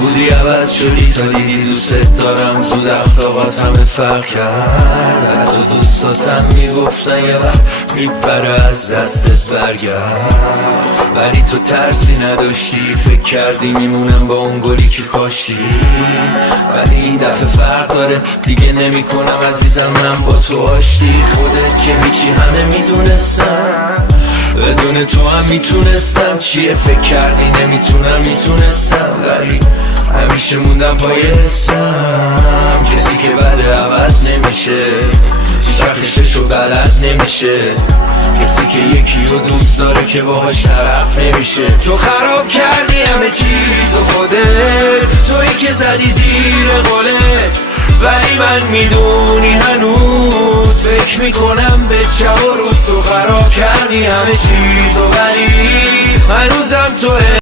بودی عوض شدی تا دیدی دوست دارم. زود اخلاقات همه فرق کرد. حتی دوستاتم میگفتن یه وقت میپره از دستت برگرد. ولی تو ترسی نداشتی، فکر کردی میمونم با اون گلی که کاشتی. ولی این دفعه فرق داره، دیگه نمی کنم عزیزم من با تو آشتی. خودت که هیچی همه میدونستم، بدون تو هم میتونستم. چیه فکر کردی نمیتونم، میتونستم. ولی همیشه موندم پای حسم. کسی که بعد عوض نمیشه، شخصشو بلد نمیشه. کسی که یکی رو دوست داره که باهاش طرف نمیشه. تو خراب کردی همه چیزو خودت، تویی که زدی زیر قولت. ولی من میدونی هنوز فکر میکنم به شب و روز. تو خراب کردی همه چیزو ولی هنوزم تو